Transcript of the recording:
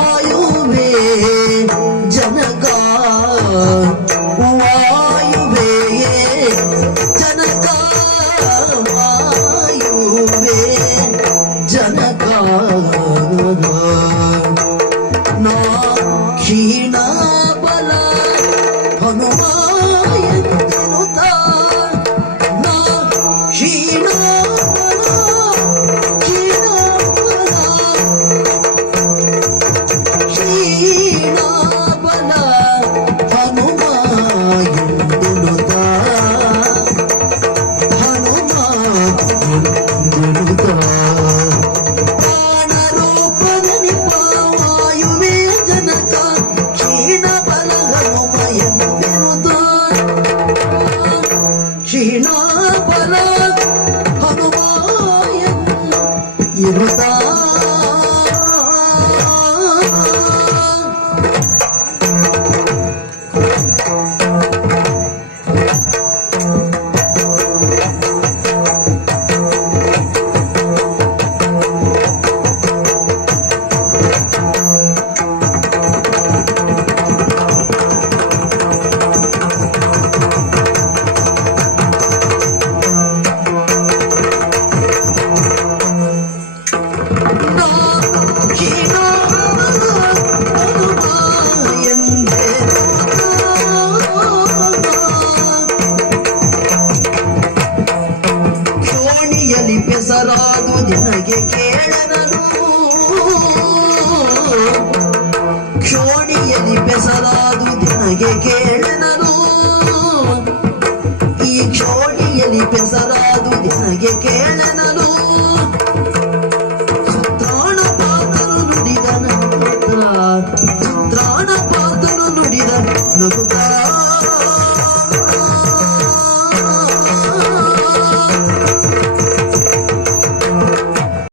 आयुवे जनकारुवे जनकार वायुवे जनकार न क्षीणा बला हनुमायता न क्षीणा ಕೇಳನರು ಕ್ಷೋಣಿಯಲ್ಲಿ ಬೆಸರಾದು ಜನಗೆ ಕೇಳನನು ಈ ಕ್ಷೋಣಿಯಲ್ಲಿ ಬೆಸರಾದು ಜನಗೆ ಕೇಳ